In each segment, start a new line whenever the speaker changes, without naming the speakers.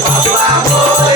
viva o amor.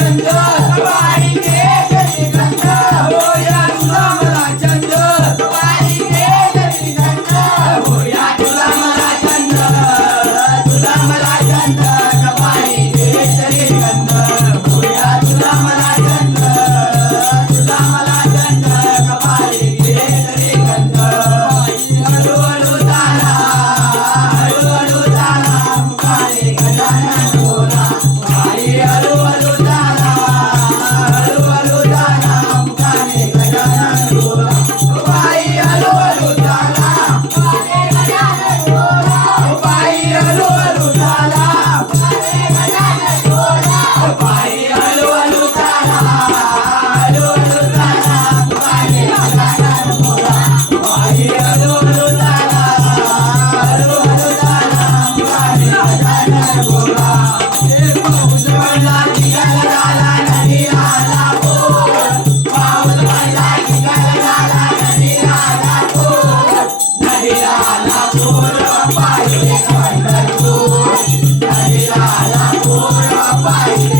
and. Bye.